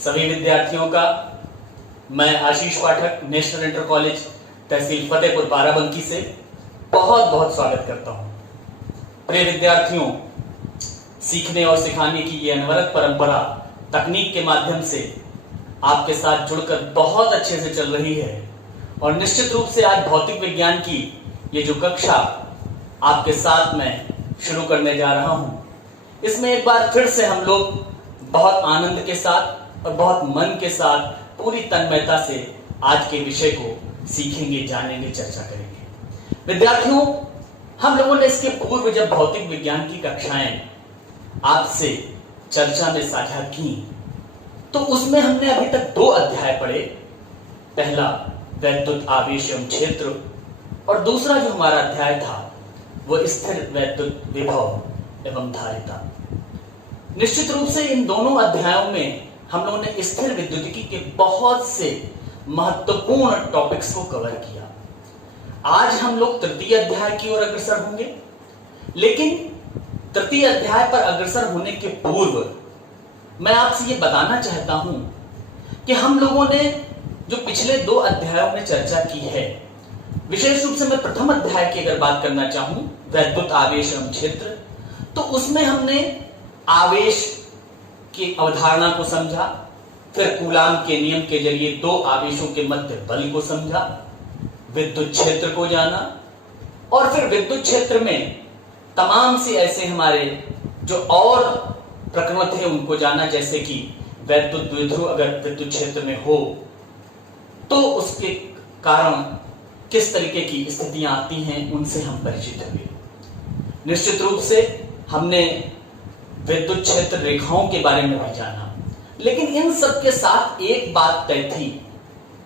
सभी विद्यार्थियों का मैं आशीष पाठक नेशनल इंटर कॉलेज तहसील फतेहपुर बाराबंकी से बहुत बहुत स्वागत करता हूं। प्रिय विद्यार्थियों, सीखने और सिखाने की ये अनवरत परंपरा तकनीक के माध्यम से आपके साथ जुड़कर बहुत अच्छे से चल रही है और निश्चित रूप से आज भौतिक विज्ञान की ये जो कक्षा आपके साथ में शुरू करने जा रहा हूं, इसमें एक बार फिर से हम लोग बहुत आनंद के साथ और बहुत मन के साथ पूरी तन्मयता से आज के विषय को सीखेंगे, जानेंगे, चर्चा करेंगे। विद्यार्थियों, हम लोगों ने इसके पूर्व जब भौतिक विज्ञान की कक्षाएं आपसे चर्चा में साझा की तो उसमें हमने अभी तक 2 अध्याय पढ़े। पहला वैद्युत आवेश एवं क्षेत्र और दूसरा जो हमारा अध्याय था वो स्थिर वैद्युत विभव एवं धारिता। निश्चित रूप से इन दोनों अध्यायों में हम लोगों ने स्थिर विद्युतिकी के बहुत से महत्वपूर्ण टॉपिक्स को कवर किया। आज हम लोग तृतीय अध्याय की ओर अग्रसर होंगे, लेकिन तृतीय अध्याय पर अग्रसर होने के पूर्व मैं आपसे ये बताना चाहता हूं कि हम लोगों ने जो पिछले 2 अध्यायों में चर्चा की है, विशेष रूप से मैं प्रथम अध्याय की अगर बात करना चाहूं वैद्युत आवेश एवं क्षेत्र, तो उसमें हमने आवेश की अवधारणा को समझा, फिर कूलाम के नियम के जरिए 2 आवेशों के मध्य बल को समझा, विद्युत क्षेत्र को जाना और फिर विद्युत क्षेत्र में तमाम से ऐसे हमारे जो और प्रकरण थे उनको जाना, जैसे कि वैद्युत द्विध्रुव अगर विद्युत क्षेत्र में हो तो उसके कारण किस तरीके की स्थितियां आती हैं, उनसे हम परिचित हुए। निश्चित रूप से हमने विद्युत क्षेत्र रेखाओं के बारे में भी जाना, लेकिन इन सब के साथ एक बात तय थी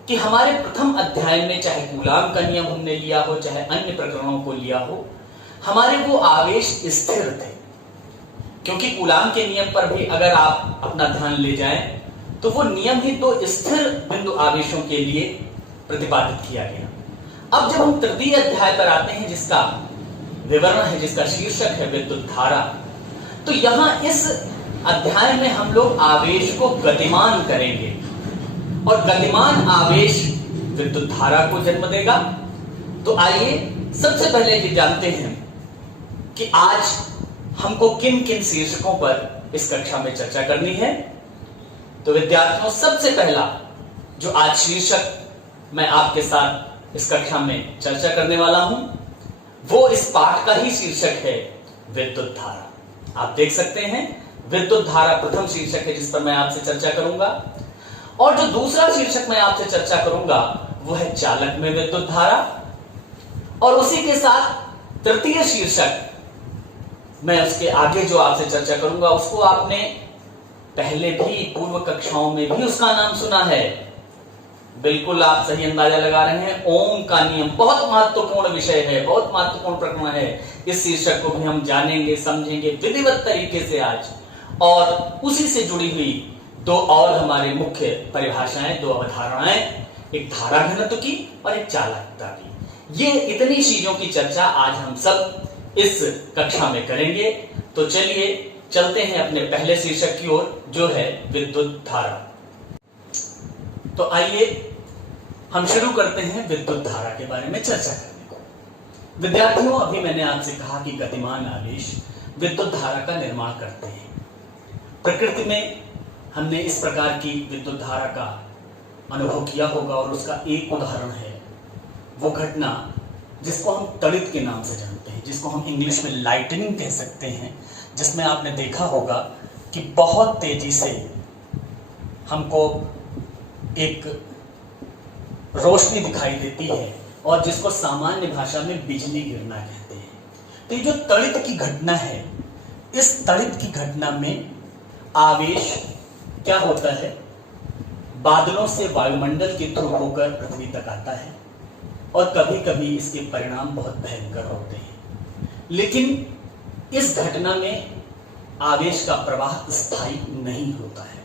कि हमारे प्रथम अध्याय में चाहे कूलाम का नियम हमने लिया हो, चाहे अन्य प्रकरणों को लिया हो, हमारे वो आवेश स्थिर थे। क्योंकि कूलाम के नियम पर भी अगर आप अपना ध्यान ले जाएं तो वो नियम ही तो स्थिर बिंदु आवेशों के लिए प्रतिपादित किया गया। अब जब हम तृतीय अध्याय पर आते हैं जिसका विवरण है, जिसका शीर्षक है विद्युत धारा, तो यहां इस अध्याय में हम लोग आवेश को गतिमान करेंगे और गतिमान आवेश विद्युत धारा को जन्म देगा। तो आइए सबसे पहले ये जानते हैं कि आज हमको किन किन शीर्षकों पर इस कक्षा में चर्चा करनी है। तो विद्यार्थियों, सबसे पहला जो आज शीर्षक मैं आपके साथ इस कक्षा में चर्चा करने वाला हूं वो इस पाठ का ही शीर्षक है विद्युत धारा। आप देख सकते हैं विद्युत धारा प्रथम शीर्षक है जिस पर मैं आपसे चर्चा करूंगा, और जो दूसरा शीर्षक मैं आपसे चर्चा करूंगा वो है चालक में विद्युत धारा, और उसी के साथ तृतीय शीर्षक मैं उसके आगे जो आपसे चर्चा करूंगा उसको आपने पहले भी पूर्व कक्षाओं में भी उसका नाम सुना है। बिल्कुल आप सही अंदाजा लगा रहे हैं, ओम का नियम। बहुत महत्वपूर्ण विषय है, बहुत महत्वपूर्ण प्रकरण है। इस शीर्षक को भी हम जानेंगे, समझेंगे विधिवत तरीके से आज, और उसी से जुड़ी हुई 2 और हमारे मुख्य परिभाषाएं, 2 अवधारणाएं, एक धारा घनत्व की और एक चालकता की। ये इतनी चीजों की चर्चा आज हम सब इस कक्षा में करेंगे। तो चलिए चलते हैं अपने पहले शीर्षक की ओर जो है विद्युत धारा। तो आइए हम शुरू करते हैं विद्युत धारा के बारे में चर्चा करने को। विद्यार्थियों, अभी मैंने आपसे कहा कि गतिमान आवेश विद्युत धारा का निर्माण करते हैं। प्रकृति में हमने इस प्रकार की विद्युत धारा का अनुभव किया होगा और उसका एक उदाहरण है वो घटना जिसको हम तड़ित के नाम से जानते हैं, जिसको हम इंग्लिश में लाइटनिंग कह सकते हैं, जिसमें आपने देखा होगा कि बहुत तेजी से हमको एक रोशनी दिखाई देती है और जिसको सामान्य भाषा में बिजली गिरना कहते हैं। तो ये जो तड़ित की घटना है, इस तड़ित की घटना में आवेश क्या होता है, बादलों से वायुमंडल के थ्रू होकर पृथ्वी तक आता है और कभी कभी इसके परिणाम बहुत भयंकर होते हैं। लेकिन इस घटना में आवेश का प्रवाह स्थायी नहीं होता है।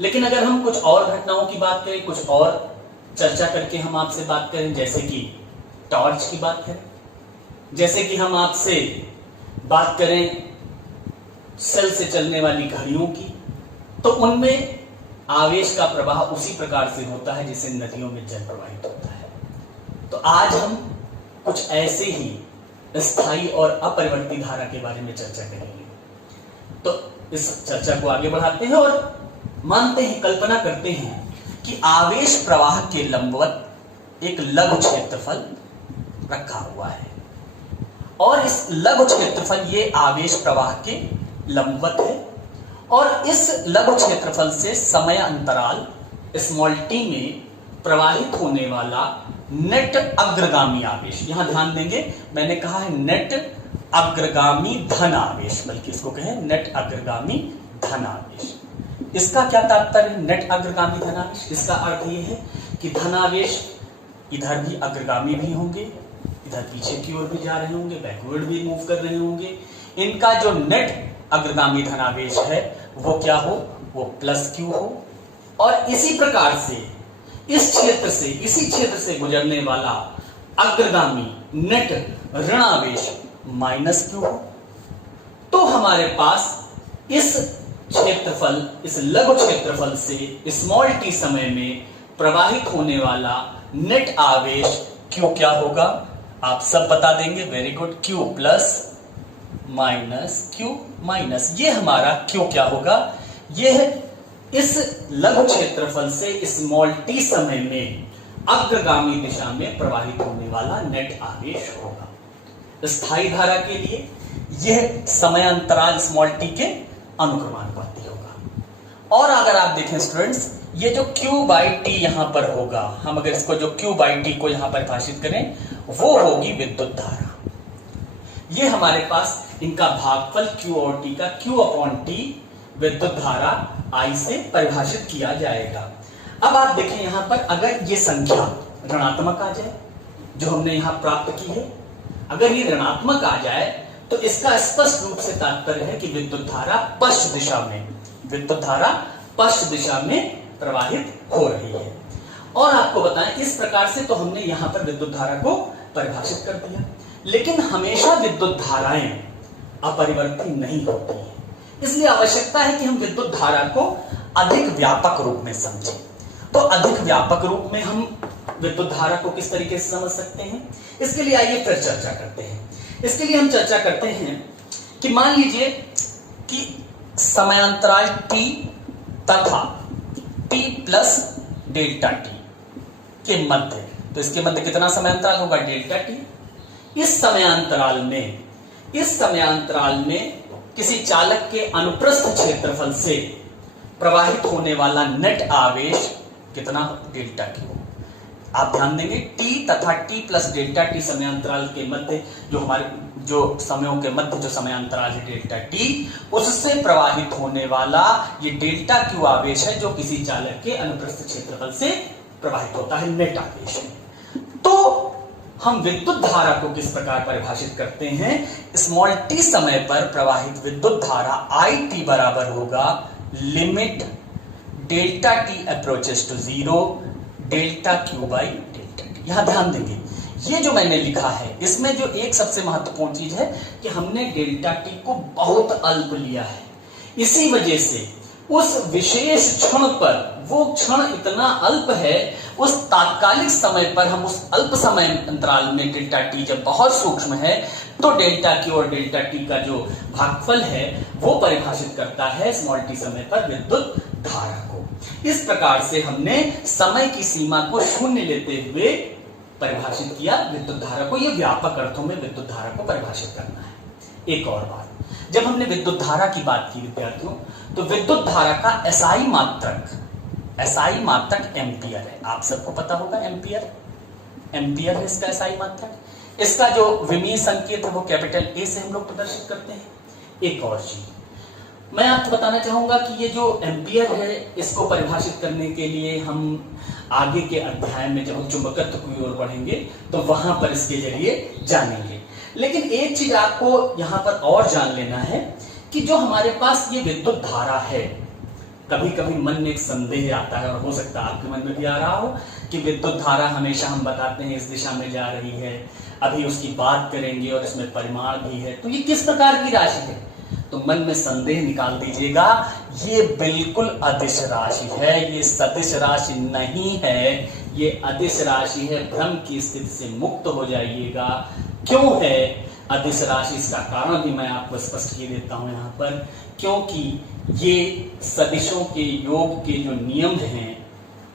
लेकिन अगर हम कुछ और घटनाओं की बात करें, कुछ और चर्चा करके हम आपसे बात करें, जैसे कि टॉर्च की बात करें, जैसे कि हम आपसे बात करें सेल से चलने वाली घड़ियों की, तो उनमें आवेश का प्रवाह उसी प्रकार से होता है जैसे नदियों में जल प्रवाहित होता है। तो आज हम कुछ ऐसे ही स्थायी और अपरिवर्ती धारा के बारे में चर्चा करेंगे। तो इस चर्चा को आगे बढ़ाते हैं और मानते हैं, कल्पना करते हैं कि आवेश प्रवाह के लंबवत एक लघु क्षेत्रफल रखा हुआ है और इस लघु क्षेत्रफल ये आवेश प्रवाह के लंबवत है और इस लघु क्षेत्रफल से समय अंतराल स्मॉल t में प्रवाहित होने वाला नेट अग्रगामी आवेश, यहां ध्यान देंगे मैंने कहा है नेट अग्रगामी धन आवेश, बल्कि इसको कहें नेट अग्रगामी धन आवेश। इसका क्या तात्पर्य है नेट अग्रगामी धन आवेश? इसका अर्थ यह है कि धन आवेश इधर भी अग्रगामी भी होंगे, इधर पीछे की ओर भी जा रहे होंगे, बैकवर्ड भी मूव कर रहे होंगे। इनका जो नेट अग्रगामी धनावेश है वो क्या हो? वो प्लस क्यू हो। और इसी प्रकार से इसी क्षेत्र से गुजरने वाला अग्रगामी नेट ऋणावेश माइनस क्यू हो। तो हमारे पास इस लघु क्षेत्रफल से स्मॉल टी समय में प्रवाहित होने वाला नेट आवेश क्यू क्या होगा? आप सब बता देंगे, very good. Q plus minus Q minus, ये हमारा क्यू क्या होगा? यह इस लघु क्षेत्रफल से स्मॉल टी समय में अग्रगामी दिशा में प्रवाहित होने वाला नेट आवेश होगा। स्थायी धारा के लिए यह समय अंतराल स्मॉल टी के अनुक्रमानुपाती होगा। और अगर आप देखें स्टूडेंट्स, ये जो Q बाई टी यहां पर होगा, हम अगर इसको जो Q बाई टी को यहां परिभाषित करें वो होगी विद्युत धारा। ये हमारे पास इनका भागफल Q और T का Q अपॉन T विद्युत धारा I से परिभाषित किया जाएगा। अब आप देखें यहां पर अगर ये संख्या ऋणात्मक आ जाए जो हमने यहां प्राप्त की है, अगर ये ऋणात्मक आ जाए तो इसका स्पष्ट रूप से तात्पर्य है कि विद्युत धारा पश्च दिशा में प्रवाहित हो रही है। और आपको बताएं इस प्रकार से तो हमने यहां पर विद्युत धारा को परिभाषित कर दिया, लेकिन हमेशा विद्युत धाराएं अपरिवर्ती नहीं होती हैं। इसलिए आवश्यकता है कि हम विद्युत धारा को अधिक व्यापक रूप में समझें। तो अधिक व्यापक रूप में हम विद्युत धारा को किस तरीके से समझ सकते हैं, इसके लिए आइए फिर चर्चा करते हैं। इसके लिए हम चर्चा करते हैं कि मान लीजिए कि समयांतराल t तथा t प्लस डेल्टा t के मध्य, तो इसके मध्य कितना समयांतराल होगा? Delta t। इस समयांतराल में किसी चालक के अनुप्रस्थ क्षेत्रफल से प्रवाहित होने वाला नेट आवेश कितना? Delta Q. आप ध्यान देंगे t तथा t प्लस डेल्टा t समयांतराल के मध्य जो समयों के मध्य जो समयांतराल है डेल्टा t, उससे प्रवाहित होने वाला ये डेल्टा क्यू आवेश है जो किसी चालक के अनुप्रस्थ क्षेत्रफल से प्रवाहित होता है, नेट आवेश। तो हम विद्युत धारा को किस प्रकार परिभाषित करते हैं? स्मॉल t समय पर प्रवाहित विद्युत धारा I t बराबर होगा limit delta t approaches to 0 delta Q by delta T. यहां ध्यान देंगे ये जो मैंने लिखा है इसमें जो एक सबसे महत्वपूर्ण चीज है कि हमने डेल्टा टी को बहुत अल्प लिया है। इसी वजह से उस विशेष क्षण पर, वो क्षण इतना अल्प है, उस तात्कालिक समय पर हम उस अल्प समय अंतराल में डेल्टा टी जब बहुत सूक्ष्म है तो डेल्टा क्यू और डेल्टा टी का जो भागफल है वो परिभाषित करता है स्मॉल टी समय पर विद्युत धारा को। इस प्रकार से हमने समय की सीमा को शून्य लेते हुए परिभाषित किया विद्युत धारा को। यह व्यापक अर्थों में विद्युत धारा को परिभाषित करना है। एक और बात, जब हमने विद्युत धारा की बात की विद्यार्थियों, तो विद्युत धारा का एसआई मात्रक एम्पियर है। आप सबको पता होगा एम्पियर है इसका एसआई मात्रक। इसका जो विमीय संकेत है वो कैपिटल ए से हम लोग प्रदर्शित करते हैं। एक और चीज मैं आपको बताना चाहूंगा कि ये जो एम्पियर है इसको परिभाषित करने के लिए हम आगे के अध्याय में जब हम चुंबकत्व की ओर बढ़ेंगे तो वहां पर इसके जरिए जानेंगे। लेकिन एक चीज आपको यहां पर और जान लेना है कि जो हमारे पास ये विद्युत धारा है, कभी कभी मन में एक संदेह आता है और हो सकता है आपके मन में भी आ रहा हो कि विद्युत धारा हमेशा हम बताते हैं इस दिशा में जा रही है, अभी उसकी बात करेंगे और इसमें परिमाण भी है, तो ये किस प्रकार की राशि है? तो मन में संदेह निकाल दीजिएगा, ये बिल्कुल अदिश राशि है, ये सदिश राशि नहीं है, ये अदिश राशि है। भ्रम की स्थिति से मुक्त हो जाइएगा। क्यों है अदिश राशि? इसका कारण भी मैं आपको स्पष्ट किए देता हूं यहां पर। क्योंकि ये सदिशों के योग के जो नियम हैं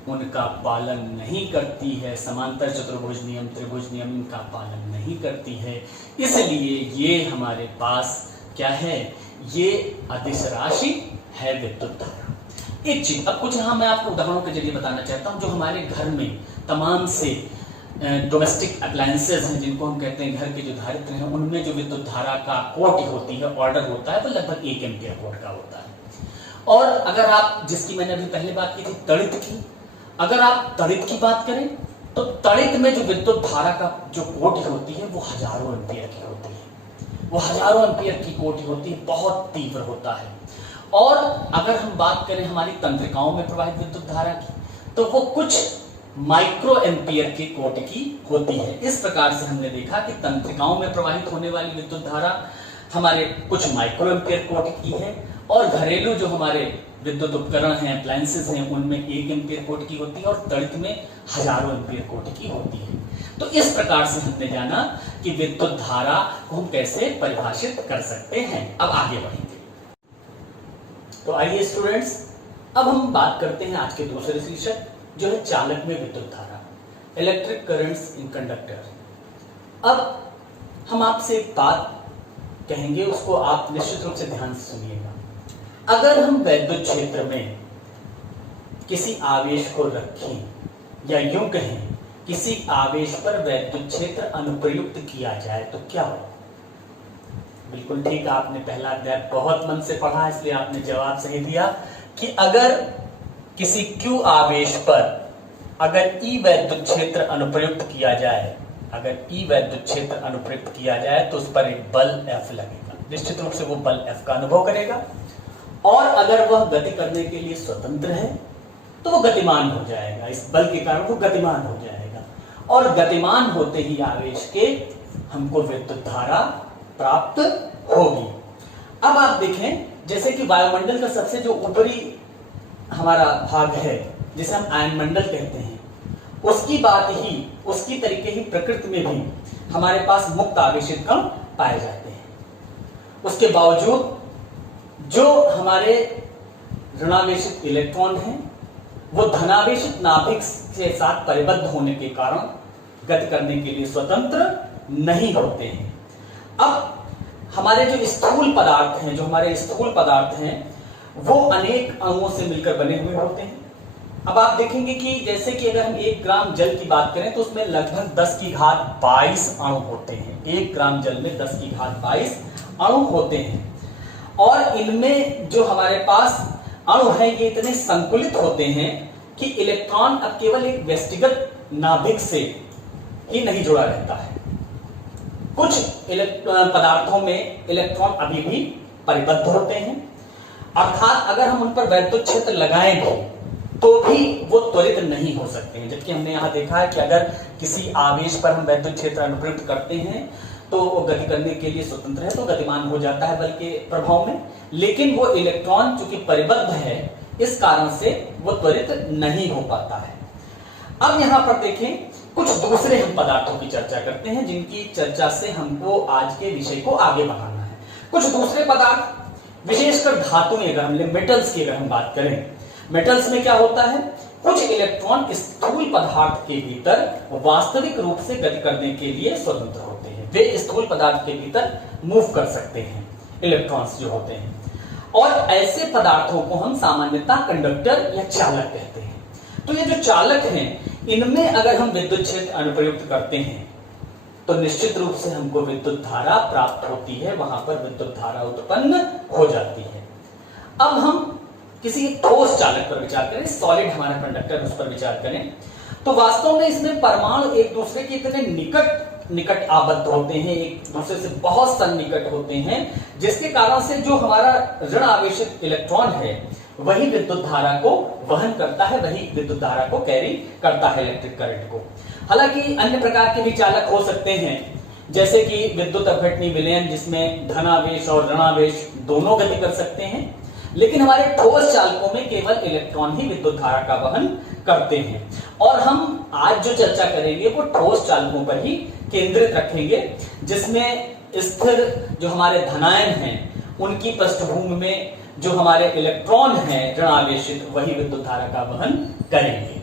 उनका पालन नहीं करती है। समांतर चतुर्भुज नियम, त्रिभुज नियम इनका पालन नहीं करती है, इसलिए ये हमारे पास क्या है? ये अदिश राशि है विद्युत धारा। एक चीज अब कुछ यहां मैं आपको उदाहरणों के जरिए बताना चाहता हूं। जो हमारे घर में तमाम से डोमेस्टिक अप्लायंसेज हैं, जिनको हम कहते हैं घर के जो धारित्र हैं, उनमें जो विद्युत धारा का कोटि होती है, ऑर्डर होता है, वो लगभग 1 एम्पियर कोट का होता है। और अगर आप, जिसकी मैंने अभी पहले बात की थी तड़ित की, अगर आप तड़ित की बात करें तो तड़ित में जो विद्युत धारा का जो कोटि होती है वो हजारों एम्पियर की होती है। वो हजारों एम्पियर की कोटि होती है, बहुत तीव्र होता है। और अगर हम बात करें हमारी तंत्रिकाओं में प्रवाहित विद्युत धारा की, तो वो कुछ माइक्रो एम्पियर की कोटि की होती है। इस प्रकार से हमने देखा कि तंत्रिकाओं में प्रवाहित होने वाली विद्युत धारा हमारे कुछ माइक्रो एम्पियर कोटि की है, और घरेलू जो हमारे विद्युत उपकरण हैं, अप्लायंसेज हैं, उनमें 1 एम्पियर कोटि की होती है, और तड़ित में हजारों एम्पियर कोटि की होती है। तो इस प्रकार से हमने जाना कि विद्युत धारा को हम कैसे परिभाषित कर सकते हैं। अब आगे बढ़ेंगे। तो आइए स्टूडेंट्स, अब हम बात करते हैं आज के दूसरे शीर्षक, जो है चालक में विद्युत धारा, इलेक्ट्रिक करंट्स इन कंडक्टर। अब हम आपसे एक बात कहेंगे, उसको आप निश्चित रूप से ध्यान से सुनिएगा। अगर हम विद्युत क्षेत्र में किसी आवेश को रखें, या यूं कहें किसी आवेश पर विद्युत क्षेत्र अनुप्रयुक्त किया जाए, तो क्या हो? बिल्कुल ठीक, आपने पहला अध्याय बहुत मन से पढ़ा, इसलिए आपने जवाब सही दिया कि अगर किसी Q आवेश पर अगर E वैद्युत क्षेत्र अनुप्रयुक्त किया जाए, अगर E वैद्युत क्षेत्र अनुप्रयुक्त किया जाए तो उस पर एक बल F लगेगा। निश्चित रूप से वो बल F का अनुभव करेगा, और अगर वह गति करने के लिए स्वतंत्र है तो वो गतिमान हो जाएगा। इस बल के कारण वो गतिमान हो जाएगा, और गतिमान होते ही आवेश के हमको विद्युत धारा प्राप्त होगी। अब आप देखें, जैसे कि वायुमंडल का सबसे जो ऊपरी हमारा भाग है, जिसे हम आयनमंडल कहते हैं, उसकी बात ही, उसकी तरीके ही प्रकृति में भी हमारे पास मुक्त आवेशित कण पाए जाते हैं। उसके बावजूद जो हमारे ऋणावेशित इलेक्ट्रॉन हैं, वो धनावेशित नाभिक के साथ परिबद्ध होने के कारण गति करने के लिए स्वतंत्र नहीं होते हैं। अब हमारे जो स्थूल पदार्थ हैं, जो हमारे स्थूल पदार्थ हैं, वो अनेक अणुओं से मिलकर बने हुए होते हैं। अब आप देखेंगे कि जैसे कि अगर हम 1 ग्राम जल की बात करें तो उसमें लगभग 10 की घात 22 अणु होते हैं। 1 ग्राम जल में 10 की घात 22 अणु होते हैं, और इनमें जो हमारे पास अणु हैं, ये इतने संकुलित होते हैं कि इलेक्ट्रॉन अब केवल एक व्यक्तिगत नाभिक से ही नहीं जुड़ा रहता है। कुछ पदार्थों में इलेक्ट्रॉन अभी भी परिबद्ध होते हैं, अर्थात अगर हम उन पर वैद्युत क्षेत्र लगाएंगे तो भी वो त्वरित नहीं हो सकते हैं। जबकि हमने यहां देखा है कि अगर किसी आवेश पर हम वैद्युत क्षेत्र अनुप्रयुक्त करते हैं तो वो गति करने के लिए स्वतंत्र है, तो गतिमान हो जाता है बल के प्रभाव में। लेकिन वो इलेक्ट्रॉन चूंकि परिबद्ध है, इस कारण से वो त्वरित नहीं हो पाता है। अब यहां पर देखें, कुछ दूसरे हम पदार्थों की चर्चा करते हैं, जिनकी चर्चा से हमको आज के विषय को आगे बढ़ाना है। कुछ दूसरे पदार्थ, विशेषकर धातुएं, अगर हम मेटल्स की अगर हम बात करें, मेटल्स में क्या होता है, कुछ इलेक्ट्रॉन स्थूल पदार्थ के भीतर वास्तविक रूप से गति करने के लिए स्वतंत्र होते हैं। वे स्थूल पदार्थ के भीतर मूव कर सकते हैं, इलेक्ट्रॉन्स जो होते हैं, और ऐसे पदार्थों को हम सामान्यतः कंडक्टर या चालक कहते हैं। तो ये जो चालक हैं, इनमें अगर हम विद्युत क्षेत्र अनुप्रयुक्त करते हैं तो निश्चित रूप से हमको विद्युत धारा प्राप्त होती है, वहां पर विद्युत धारा उत्पन्न हो जाती है। अब हम किसी ठोस चालक पर विचार करें, सॉलिड हमारा कंडक्टर, उस पर विचार करें, तो वास्तव में इसमें परमाणु एक दूसरे के इतने निकट आबद्ध होते हैं, एक दूसरे से बहुत सन्निकट होते हैं, जिसके कारण से जो हमारा ऋण आवेशित इलेक्ट्रॉन है वही विद्युत धारा को वहन करता है, वही विद्युत धारा को कैरी करता है, इलेक्ट्रिक करंट को। हालांकि अन्य प्रकार के भी चालक हो सकते हैं, जैसे कि विद्युत अपघटनी विलयन, जिसमें धनावेश और ऋणावेश दोनों गति कर सकते हैं। लेकिन हमारे ठोस चालकों में केवल इलेक्ट्रॉन ही विद्युत धारा का वहन करते हैं। और हम आज जो चर्चा करेंगे वो ठोस चालकों पर ही केंद्रित रखेंगे, जिसमें स्थिर जो हमारे धनायन हैं उनकी पृष्ठभूमि में जो हमारे इलेक्ट्रॉन हैं ऋणावेशित, वही विद्युत धारा का वहन करेंगे।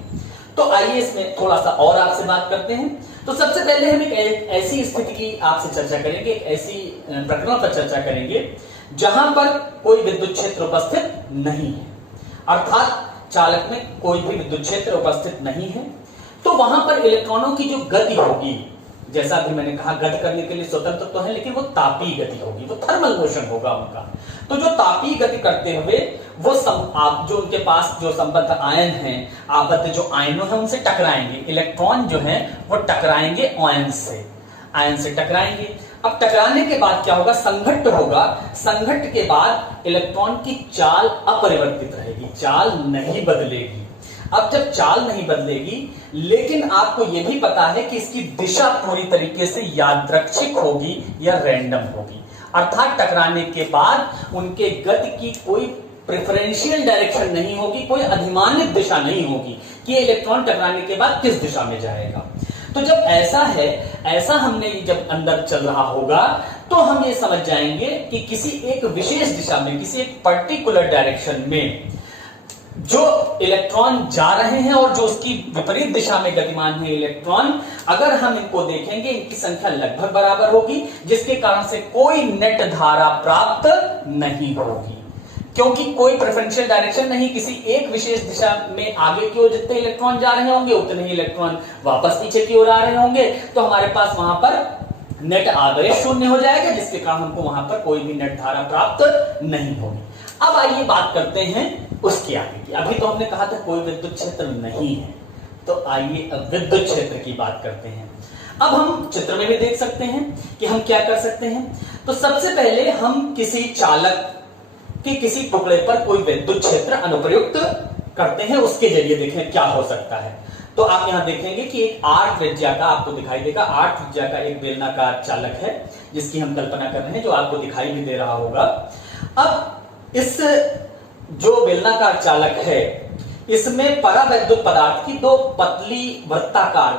तो आइए इसमें थोड़ा सा और आपसे बात करते हैं। तो सबसे पहले हम एक ऐसी स्थिति की आपसे चर्चा करेंगे, एक ऐसी प्रकरण पर चर्चा करेंगे जहां पर कोई विद्युत क्षेत्र उपस्थित नहीं है, अर्थात चालक में कोई भी विद्युत क्षेत्र उपस्थित नहीं है। तो वहां पर इलेक्ट्रॉनों की जो गति होगी, जैसा भी मैंने कहा, गति करने के लिए स्वतंत्र तो है, लेकिन वो तापीय गति होगी, वो थर्मल मोशन होगा उनका। तो जो तापीय गति करते हुए वो आप जो उनके पास जो संबद्ध आयन हैं, आबद्ध जो आयनों हैं, उनसे टकराएंगे। इलेक्ट्रॉन जो है वो टकराएंगे आयन से टकराएंगे। अब टकराने के बाद क्या होगा? संघट्ट होगा। संघट्ट के बाद इलेक्ट्रॉन की चाल अपरिवर्तित रहेगी, चाल नहीं बदलेगी। अब जब चाल नहीं बदलेगी, लेकिन आपको यह भी पता है कि इसकी दिशा पूरी तरीके से यादृच्छिक होगी या रैंडम होगी, अर्थात टकराने के बाद उनके गति की कोई प्रेफरेंशियल डायरेक्शन नहीं होगी, कोई अधिमानित दिशा नहीं होगी कि इलेक्ट्रॉन टकराने के बाद किस दिशा में जाएगा। तो जब ऐसा है, ऐसा हमने जब अंदर चल रहा होगा, तो हम ये समझ जाएंगे कि किसी एक विशेष दिशा में, किसी एक पर्टिकुलर डायरेक्शन में जो इलेक्ट्रॉन जा रहे हैं और जो उसकी विपरीत दिशा में गतिमान है इलेक्ट्रॉन, अगर हम इनको देखेंगे, इनकी संख्या लगभग बराबर होगी, जिसके कारण से कोई नेट धारा प्राप्त नहीं होगी, क्योंकि कोई प्रेफरेंशियल डायरेक्शन नहीं। किसी एक विशेष दिशा में आगे की ओर जितने इलेक्ट्रॉन जा रहे होंगे, उतने ही इलेक्ट्रॉन वापस पीछे की ओर आ रहे होंगे, तो हमारे पास वहां पर नेट आवेश शून्य हो जाएगा, जिसके कारण हमको वहां पर कोई भी नेट धारा प्राप्त नहीं होगी। अब आइए बात करते हैं उसके आगे की। अभी तो हमने कहा था कोई विद्युत क्षेत्र नहीं है, तो आइए अब विद्युत क्षेत्र की बात करते हैं। अब हम चित्र में भी देख सकते हैं कि हम क्या कर सकते हैं। तो सबसे पहले हम किसी चालक के किसी टुकड़े पर कोई विद्युत क्षेत्र अनुप्रयुक्त करते हैं, उसके जरिए देखें क्या हो सकता है। तो आप यहां देखेंगे कि एक 8 त्रिज्या का आपको दिखाई देगा, 8 त्रिज्या का एक बेलनाकार चालक है, जिसकी हम कल्पना कर रहे हैं, जो आपको दिखाई भी दे रहा होगा। अब इस जो बेलनाकार चालक है, इसमें परावैद्युत पदार्थ की दो पतली वृत्ताकार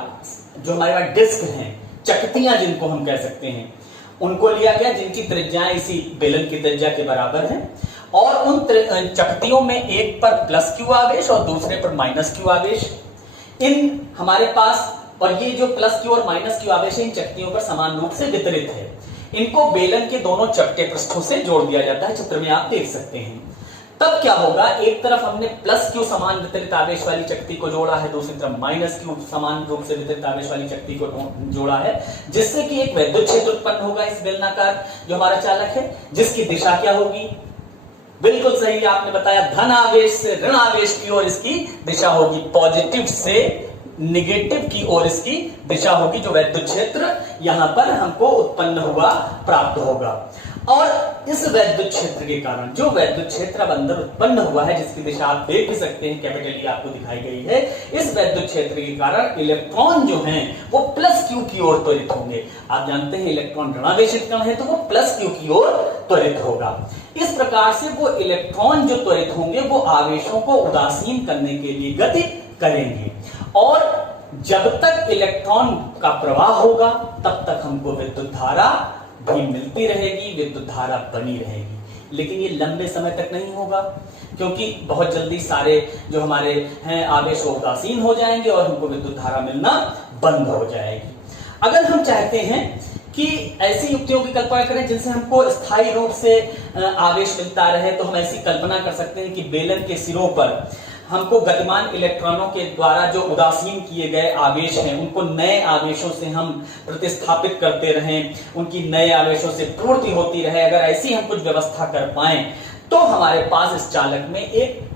जो हमारे पास डिस्क हैं, चकतियां जिनको हम कह सकते हैं, उनको लिया गया, जिनकी त्रिज्याएं इसी बेलन की त्रिज्या के बराबर है। और उन चकतियों में एक पर प्लस क्यू आवेश और दूसरे पर माइनस क्यू आवेश, इन हमारे पास, और ये जो प्लस क्यू और माइनस क्यू आवेश इन चकतियों पर समान रूप से वितरित है। इनको बेलन के दोनों चपटे पृष्ठों से जोड़ दिया जाता है, चित्र में आप देख सकते हैं। तब क्या होगा? एक तरफ हमने प्लस क्यू समान वितरित आवेश वाली चकती को जोड़ा है, दूसरी तरफ माइनस क्यू समान रूप से वितरित आवेश वाली चकती को जोड़ा है, जिससे कि एक विद्युत क्षेत्र उत्पन्न होगा इस बेलनाकार जो हमारा चालक है, जिसकी दिशा क्या होगी? बिल्कुल सही आपने बताया, धन आवेश से ऋण आवेश की ओर इसकी दिशा होगी, पॉजिटिव से निगेटिव की ओर इसकी दिशा होगी। जो वैद्युत क्षेत्र यहां पर हमको उत्पन्न हुआ, प्राप्त होगा। और इस वैद्युत क्षेत्र के कारण, जो वैद्युत क्षेत्र अब अंदर उत्पन्न हुआ है, जिसकी दिशा आप देख भी सकते हैं, कैपिटल ई आपको दिखाई गई है, इस वैद्युत क्षेत्र के कारण इलेक्ट्रॉन जो हैं वो प्लस क्यू की ओर त्वरित होंगे। आप जानते हैं इलेक्ट्रॉन ऋणावेशित कण है, तो वो प्लस क्यू की ओर त्वरित होगा। इस प्रकार से वो इलेक्ट्रॉन जो त्वरित होंगे, वो आवेशों को उदासीन करने के लिए गति करेंगे, और जब तक इलेक्ट्रॉन का प्रवाह होगा, तब तक हमको विद्युत धारा भी मिलती रहेगी, विद्युत धारा बनी रहेगी। लेकिन ये लंबे समय तक नहीं होगा, क्योंकि बहुत जल्दी सारे जो हमारे हैं आवेश उदासीन हो जाएंगे और हमको विद्युत धारा मिलना बंद हो जाएगी। अगर हम चाहते हैं कि ऐसी युक्तियों की कल्पना करें जिनसे हमको स्थायी रूप से आवेश मिलता रहे, तो हम ऐसी कल्पना कर सकते हैं कि बेलन के सिरों पर हमको गतिमान इलेक्ट्रॉनों के द्वारा जो उदासीन किए गए आवेश हैं, उनको नए आवेशों से हम प्रतिस्थापित करते रहें, उनकी नए आवेशों से पूर्ति होती रहे। अगर ऐसी हम कुछ व्यवस्था कर पाएं, तो हमारे पास इस चालक में एक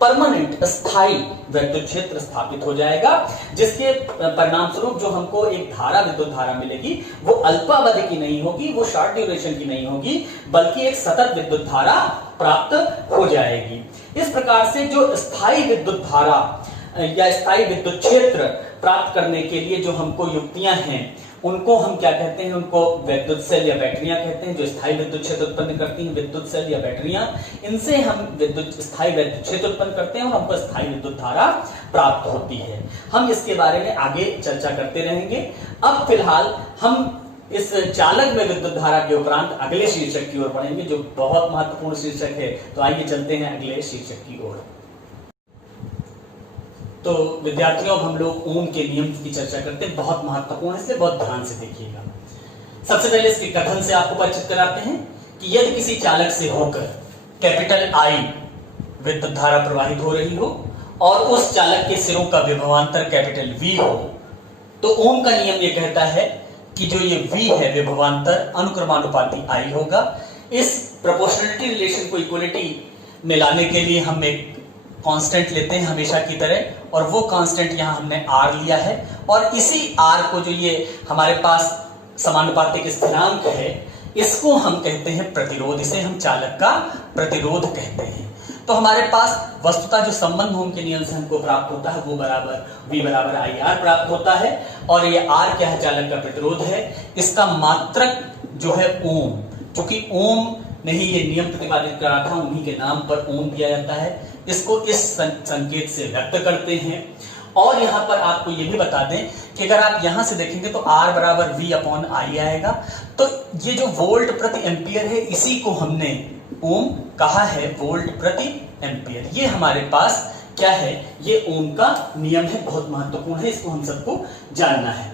परमानेंट स्थायी विद्युत क्षेत्र स्थापित हो जाएगा, जिसके परिणाम स्वरूप जो हमको एक धारा, विद्युत धारा मिलेगी, वो अल्पावधि की नहीं होगी, वो शॉर्ट ड्यूरेशन की नहीं होगी, बल्कि एक सतत विद्युत धारा प्राप्त हो जाएगी। इस प्रकार से जो स्थायी विद्युत धारा या स्थायी विद्युत क्षेत्र प्राप्त करने के लिए जो हमको युक्तियां हैं, उनको हम क्या कहते हैं, उनको विद्युत सेल या बैटरियां कहते हैं, जो स्थायी विद्युत क्षेत्र उत्पन्न करती हैं। विद्युत सेल या बैटरियां, इनसे हम स्थायी विद्युत क्षेत्र उत्पन्न करते हैं और हमको स्थायी विद्युत धारा प्राप्त होती है। हम इसके बारे में आगे चर्चा करते रहेंगे। अब फिलहाल हम इस चालक में विद्युत धारा के उपरांत अगले शीर्षक की ओर बढ़ेंगे, जो बहुत महत्वपूर्ण शीर्षक है। तो आइए चलते हैं अगले शीर्षक की ओर। तो विद्यार्थियों, अब हम लोग ओम के नियम की चर्चा करते हैं। बहुत महत्वपूर्ण है, इसलिए बहुत ध्यान से देखिएगा। सबसे पहले इसके कथन से आपको परिचित कराते हैं कि यदि किसी चालक से होकर कैपिटल आई विद्युत धारा प्रवाहित हो रही हो और उस चालक के सिरों का विभवांतर कैपिटल वी हो, तो ओम का नियम यह कहता है कि जो ये वी है विभवांतर अनुक्रमानुपाती आई होगा। इस प्रोपोर्शनलिटी रिलेशन को इक्वलिटी में लाने के लिए हम एक कांस्टेंट लेते हैं हमेशा की तरह, और वो कांस्टेंट यहां हमने आर लिया है। और इसी आर को, जो ये हमारे पास समानुपातिक स्थिरांक है, इसको हम कहते हैं प्रतिरोध। इसे हम चालक का प्रतिरोध कहते हैं। तो हमारे पास वस्तुतः जो संबंध ओम के नियम से हमको प्राप्त होता है वो V बराबर आई आर प्राप्त होता है। और ये आर क्या है, चालक का प्रतिरोध है। इसका मात्रक जो है ओम, क्योंकि ओम ने ही ये नियम प्रतिपादित करा था, उन्हीं के नाम पर ओम दिया जाता है। इसको इस संकेत से व्यक्त करते हैं। और यहां पर आपको ये भी बता दें कि अगर आप यहां से देखेंगे तो R बराबर V अपॉन आई आएगा। तो ये जो वोल्ट प्रति एम्पियर है, इसी को हमने ओम कहा है, वोल्ट प्रति एम्पियर। ये हमारे पास क्या है, ये ओम का नियम है, बहुत महत्वपूर्ण है, इसको हम सबको जानना है।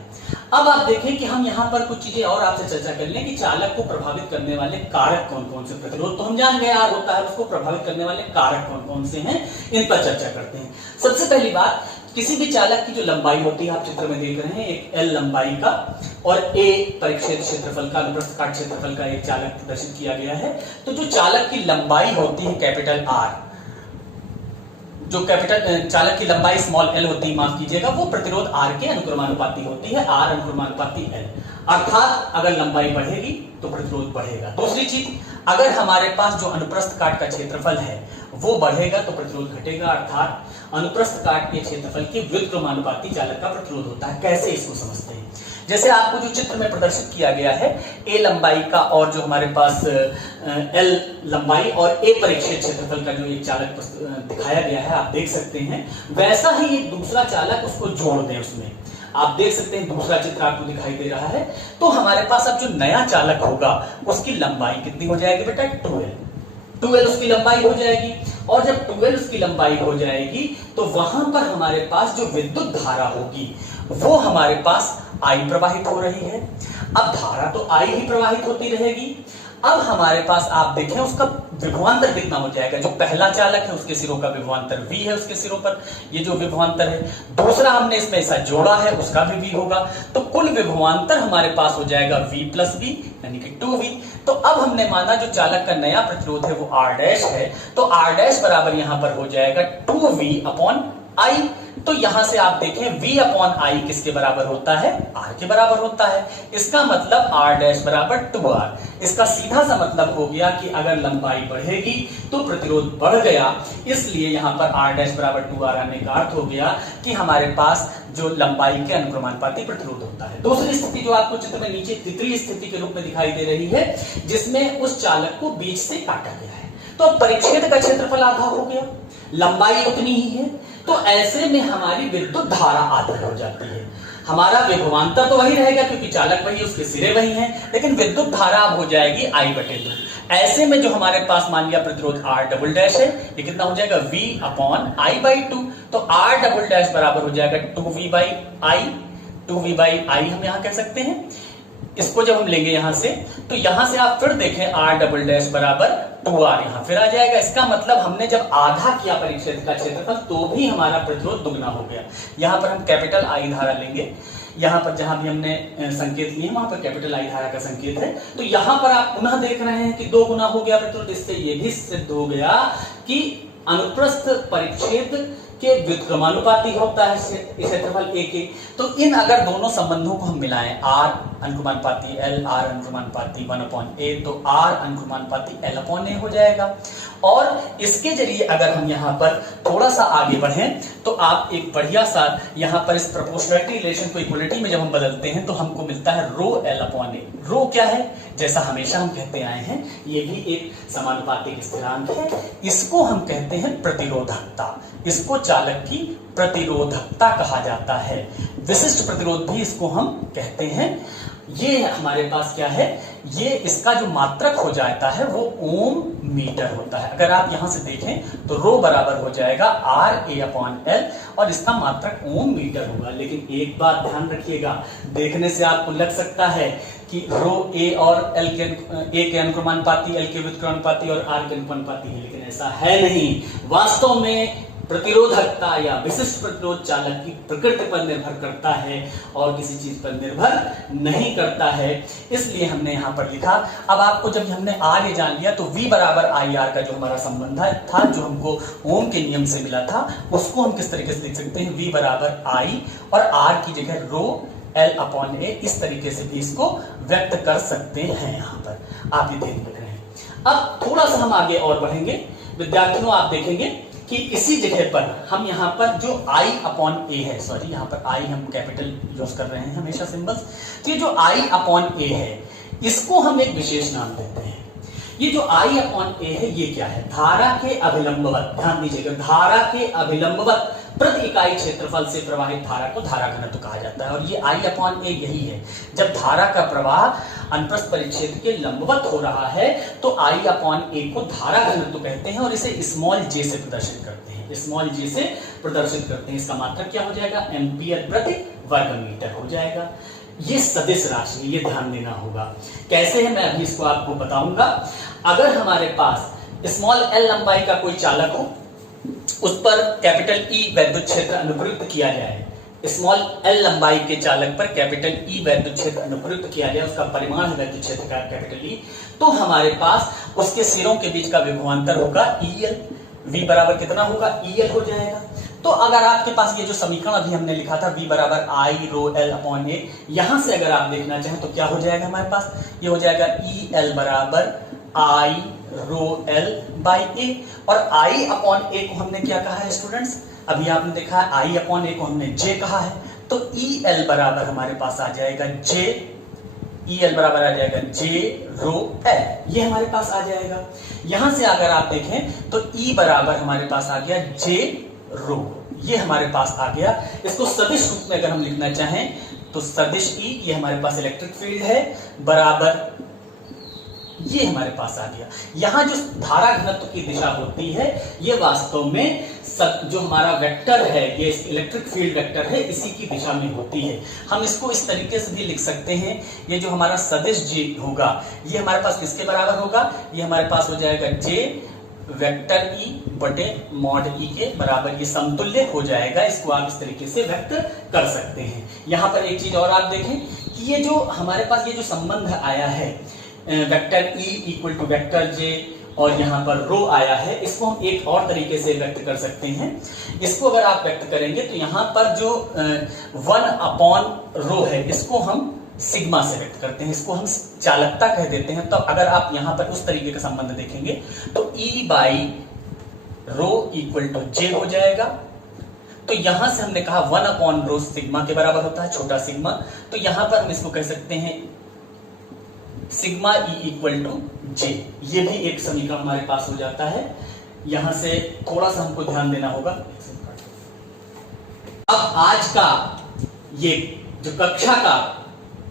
अब आप देखें कि हम यहां पर कुछ चीजें और आपसे चर्चा कर लें कि चालक को प्रभावित करने वाले कारक कौन कौन से। प्रतिरोध तो हम जान गए आर होता है, उसको प्रभावित करने वाले कारक कौन कौन से हैं, इन पर चर्चा करते हैं। सबसे पहली बात, किसी भी चालक की जो लंबाई होती है, आप चित्र में देख रहे हैं, एक एल लंबाई का और ए परिक्षेत्र क्षेत्रफल का, अनुप्रस्थ काट क्षेत्रफल का एक चालक प्रदर्शित किया गया है। तो जो चालक की लंबाई होती है कैपिटल आर, जो चालक की लंबाई स्मॉल एल होती है, माफ कीजिएगा, वो प्रतिरोध आर के अनुक्रमानुपाती होती है, आर अनुक्रमानुपाती एल। अर्थात अगर लंबाई बढ़ेगी तो प्रतिरोध बढ़ेगा। दूसरी चीज, अगर हमारे पास जो अनुप्रस्थ काट का क्षेत्रफल है वो बढ़ेगा तो प्रतिरोध घटेगा, अर्थात अनुप्रस्थ काट के क्षेत्रफल के व्युत्क्रमानुपाती चालक का प्रतिरोध होता है। कैसे, इसको समझते हैं। जैसे आपको जो चित्र में प्रदर्शित किया गया है, ए लंबाई का और जो हमारे पास एल लंबाई और ए परिक्षेत्र क्षेत्रफल का जो एक चालक दिखाया गया है, आप देख सकते हैं। वैसा ही एक दूसरा चालक उसको जोड़ दें, उसमें आप देख सकते हैं दूसरा चित्र आपको दिखाई दे रहा है। तो हमारे पास अब जो नया चालक होगा उसकी लंबाई कितनी हो जाएगी बेटा, 12 उसकी लंबाई हो जाएगी। और जब 12 उसकी लंबाई हो जाएगी तो वहां पर हमारे पास जो विद्युत धारा होगी वो हमारे पास आई प्रवाहित हो रही है। अब धारा तो आई ही प्रवाहित होती रहेगी। अब हमारे पास आप देखें उसका विभवांतर कितना हो जाएगा। जो पहला चालक है उसके सिरों का विभवांतर V है, उसके सिरों पर ये जो विभवांतर है। दूसरा हमने इसमें ऐसा जोड़ा है, उसका भी V होगा। तो कुल विभवांतर हमारे पास हो जाएगा V प्लस V, यानी कि 2V। तो अब हमने माना जो चालक का नया प्रतिरोध है वो R डैश है, तो R डैश बराबर यहां पर हो जाएगा 2V अपॉन आई। तो यहां से आप देखें V अपॉन आई किसके बराबर होता है, R के बराबर होता है। इसका मतलब R डैश बराबर 2R। इसका सीधा सा मतलब हो गया कि अगर लंबाई बढ़ेगी तो प्रतिरोध बढ़ गया, इसलिए यहां पर R डैश बराबर 2R आने का अर्थ हो गया कि हमारे पास जो लंबाई के अनुक्रमानुपाती प्रतिरोध होता है। दूसरी स्थिति जो आपको चित्र में नीचे तृतीय स्थिति के रूप में दिखाई दे रही है, जिसमें उस चालक को बीच से काटा गया है। तो परिक्षेत्र का क्षेत्रफल आधा हो गया, लंबाई उतनी ही है, तो ऐसे में हमारी विद्युत धारा आधी हो जाती है। हमारा विभवांतर तो वही रहेगा क्योंकि चालक वही, उसके सिरे वही हैं, लेकिन विद्युत धारा अब हो जाएगी I/2। ऐसे में जो हमारे पास मान लिया प्रतिरोध R डबल डैश है, ये कितना हो जाएगा V अपॉन I/2। तो R डबल डैश बराबर हो जाएगा 2V/I। 2V/I हम यहां कह सकते हैं। इसको जब हम लेंगे यहां से, तो यहां से आप फिर देखें R डबल डैश बराबर 2R यहां फिर आ जाएगा। इसका मतलब हमने जब आधा किया परिक्षेत्र का क्षेत्रफल तो भी हमारा प्रतिरोध दुगना हो गया। यहां पर हम कैपिटल I धारा लेंगे, यहां पर जहां भी हमने संकेत लिए वहां पर कैपिटल I धारा का संकेत है। तो यहां पर आप पुनः देख रहे हैं कि 2 गुना हो गया प्रतिरोध। इससे यह भी सिद्ध हो गया कि अनुप्रस्थ परिक्षेत्र के व्युत्क्रमानुपाती होता है क्षेत्रफल A के। तो इन अगर दोनों संबंधों को हम मिलाएं, R अनुक्रमानुपाती L, R अनुक्रमानुपाती 1/A, तो R अनुक्रमानुपाती L/A हो जाएगा। और इसके जरिए अगर हम यहाँ पर थोड़ा सा आगे बढ़ें तो आप एक बढ़िया सा यहाँ पर इस प्रोपोर्शनलिटी रिलेशन को इक्वलिटी में जब हम बदलते हैं तो हमको मिलता है रो L/A। रो क्या है? जैसा हमेशा हम कहते आए हैं, ये भी एक समानुपातिक स्थिरांक है। इसको हम कहते हैं प्रतिरोधकता, इसको चालक की प्रतिरोधकता कहा जाता है। विशिष्ट प्रतिरोध भी इसको हम कहते हैं। ये हमारे पास क्या है, ये इसका जो मात्रक हो जाता है वो ओम मीटर होता है। अगर आप यहां से देखें तो रो बराबर हो जाएगा RA/L और इसका मात्रक ओम मीटर होगा। लेकिन एक बात ध्यान रखिएगा, देखने से आपको लग सकता है कि रो A और L के A के अनुक्रमानुपाती, L के व्युत्क्रमानुपाती और R के अनुक्रमानुपाती है, लेकिन ऐसा है नहीं। वास्तव में प्रतिरोधकता या विशिष्ट प्रतिरोध चालक की प्रकृति पर निर्भर करता है और किसी चीज पर निर्भर नहीं करता है, इसलिए हमने यहां पर लिखा। अब आपको जब हमने R जान लिया तो V बराबर IR का जो हमारा संबंध था, जो हमको ओम के नियम से मिला था, उसको हम किस तरीके से लिख सकते हैं? V बराबर I और R की जगह रो L/A, इस तरीके से भी इसको व्यक्त कर सकते हैं। यहाँ पर आप ये ध्यान रख रहे हैं। अब थोड़ा सा हम आगे और बढ़ेंगे विद्यार्थियों, आप देखेंगे कि इसी जगह पर हम यहाँ पर जो I/A है, सॉरी यहाँ पर I हम कैपिटल यूज कर रहे हैं हमेशा सिंबल्स, तो ये जो I/A है इसको हम एक विशेष नाम देते हैं। ये जो I/A है ये क्या है? धारा के अभिलंबवत, ध्यान दीजिएगा, धारा के अभिलंबवत प्रति इकाई क्षेत्रफल से प्रवाहित धारा को धारा घनत्व कहा जाता है। और ये I/A यही है, जब धारा का प्रवाह अनुप्रस्थ परिच्छेद के लंबवत हो रहा है तो I/A को धारा घनत्व कहते हैं और इसे स्मॉल j से प्रदर्शित करते हैं, स्मॉल j से प्रदर्शित करते हैं। इसका मात्रक क्या हो जाएगा? एम्पियर प्रति वर्ग मीटर हो जाएगा। ये सदिश राशि, ये ध्यान देना होगा। कैसे है मैं अभी इसको आपको बताऊंगा। अगर हमारे पास स्मॉल l लंबाई का कोई चालक हो, उस पर कैपिटल E वैद्युत क्षेत्र अनुप्रयुक्त किया जाए, स्मॉल l लंबाई के चालक पर कैपिटल E वैद्युत क्षेत्र अनुप्रयुक्त किया जाए, उसका परिमाण है वैद्युत क्षेत्र का कैपिटल E, तो हमारे पास उसके सिरों के बीच का विभवांतर होगा EL। V बराबर कितना होगा? EL हो जाएगा। तो अगर आपके पास ये जो समीकरण अभी हमने लिखा था V बराबर I रो L/A, यहां से अगर आप देखना चाहें तो क्या हो जाएगा हमारे पास? ये हो जाएगा EL बराबर I रो L/A। और I/A को हमने क्या कहा है स्टूडेंट्स? अभी आपने देखा है I/A को हमने J कहा है, तो EL बराबर हमारे पास आ जाएगा J, EL बराबर आ जाएगा J रो L, ये हमारे पास आ जाएगा। यहां से अगर आप देखें तो E बराबर हमारे पास आ गया J रो, ये हमारे पास आ गया। इसको सदिश रूप में अगर हम लिखना चाहें तो सदिश E, ये हमारे पास इलेक्ट्रिक फील्ड है, बराबर ये हमारे पास आ गया। यहां जो धारा घनत्व की दिशा होती है ये वास्तव में जो हमारा वेक्टर है, ये इलेक्ट्रिक फील्ड वेक्टर है, इसी की दिशा में होती है। हम इसको इस तरीके से भी लिख सकते हैं, ये जो हमारा सदिश J होगा ये हमारे पास किसके बराबर होगा? ये हमारे पास हो जाएगा J वेक्टर E बटे मॉड E के बराबर, ये समतुल्य हो जाएगा। इसको आप इस तरीके से व्यक्त कर सकते हैं। यहाँ पर एक चीज और आप देखें कि ये जो हमारे पास ये जो संबंध आया है vector E equal to vector J और यहाँ पर रो आया है, इसको हम एक और तरीके से व्यक्त कर सकते हैं। इसको अगर आप व्यक्त करेंगे तो यहाँ पर जो 1/रो है इसको हम सिग्मा से व्यक्त करते हैं, इसको हम चालकता कह देते हैं। तो अगर आप यहाँ पर उस तरीके का संबंध देखेंगे तो E/रो इक्वल टू J हो जाएगा। तो यहां से हमने कहा 1/रो सिग्मा के बराबर होता है, छोटा सिग्मा, तो यहां पर हम इसको कह सकते हैं sigma E equal to J। ये भी एक समीकरण हमारे पास हो जाता है। यहां से थोड़ा सा हमको ध्यान देना होगा। अब आज का ये जो कक्षा का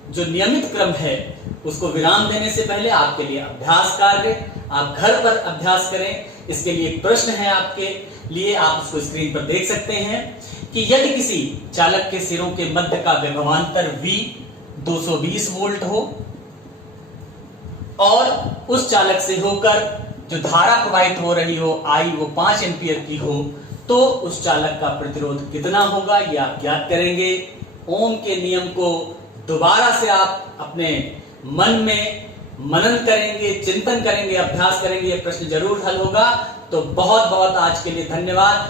जो नियमित क्रम है उसको विराम देने से पहले आपके लिए अभ्यास कार्य, आप घर पर अभ्यास करें। इसके लिए एक प्रश्न है आपके लिए, आप उसको स्क्रीन पर देख सकते हैं कि यदि किसी चालक के सिरों के मध्य का विभवांतर V 220 वोल्ट हो और उस चालक से होकर जो धारा प्रवाहित हो रही हो I वो 5 एम्पियर की हो, तो उस चालक का प्रतिरोध कितना होगा ये आप ज्ञात करेंगे। ओम के नियम को दोबारा से आप अपने मन में मनन करेंगे, चिंतन करेंगे, अभ्यास करेंगे, यह प्रश्न जरूर हल होगा। तो बहुत बहुत आज के लिए धन्यवाद।